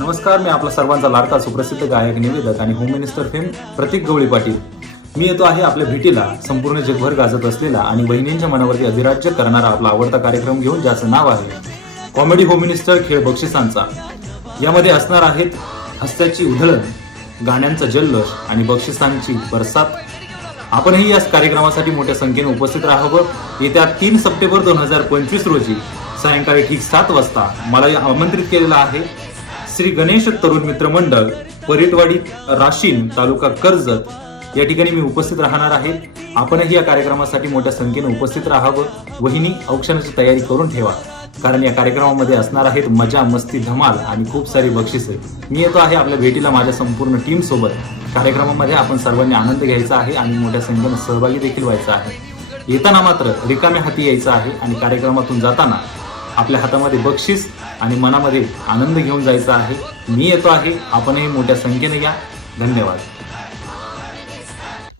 नमस्कार, मी आपला सर्वांचा लाडका सुप्रसिद्ध गायक, निवेदक आणि होम मिनिस्टर फेम प्रतीक गवळी पाटील. मी येतो आहे आपल्या भेटीला संपूर्ण जगभर गाजत असलेला आणि बहिणींच्या मनावरती अधिराज्य करणारा आपला आवडता कार्यक्रम घेऊन, ज्याचं नाव आहे कॉमेडी होम मिनिस्टर खेळ बक्षिसांचा. यामध्ये असणार आहेत हास्याची उधळण, गाण्यांचा जल्लोष आणि बक्षिसांची बरसात. आपणही या कार्यक्रमासाठी मोठ्या संख्येने उपस्थित राहावं. येत्या 3 सप्टेंबर 2025 रोजी सायंकाळी ठीक 7 वाजता मला आमंत्रित केलेलं आहे श्री गणेश तरुण मित्र मंडळ, परिटवाडी, राशीन, तालुका कर्जत या ठिकाणी मी उपस्थित राहणार आहे. आपणही या कार्यक्रमासाठी मोठ्या संख्येने उपस्थित राहावं. वहिनी औक्षणाची तयारी करून ठेवा, कारण या कार्यक्रमामध्ये असणार आहेत मजा, मस्ती, धमाल आणि खूप सारी बक्षिसे. मी येतो आहे आपल्या भेटीला माझ्या संपूर्ण टीम सोबत. कार्यक्रमामध्ये आपण सर्वांनी आनंद घ्यायचा आहे आणि मोठ्या संख्येने सहभागी देखील व्हायचा आहे. येताना मात्र रिकाम्या हाती यायचं आहे आणि कार्यक्रमातून जाताना आपल्या हातामध्ये बक्षीस आणि मनामध्ये आनंद घेऊन जायचा आहे. मी येतो आहे, आपणही मोठ्या संख्येने या. धन्यवाद.